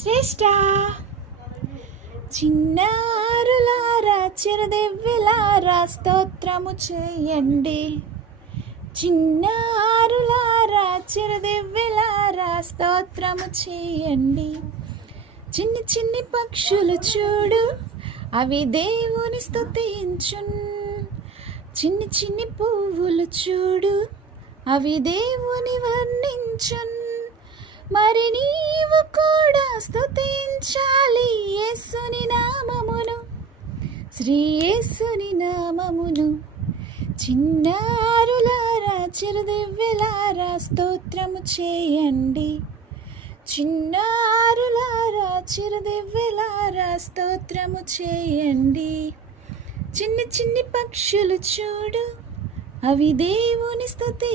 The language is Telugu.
శ్రేష్ట చిన్నారులారా చిరుదివ్వెలారా స్తోత్రము చేయండి. చిన్నారులారా చిరుదివ్వెలారా స్తోత్రము చేయండి. చిన్ని చిన్ని పక్షులు చూడు, అవి దేవుని స్తుతించున్. చిన్ని చిన్ని పువ్వులు చూడు, అవి దేవుని వర్ణించున్. మరి నీవు కూడా స్తుతించాలి యేసుని నామమును, శ్రీ యేసుని నామమును. చిన్నారులారా చిరుదివ్వెలారా స్తోత్రము చేయండి. చిన్నారులారా చిరుదివ్వెలారా స్తోత్రము చేయండి. చిన్ని చిన్ని పక్షులు చూడు, అవి దేవుని స్తుతి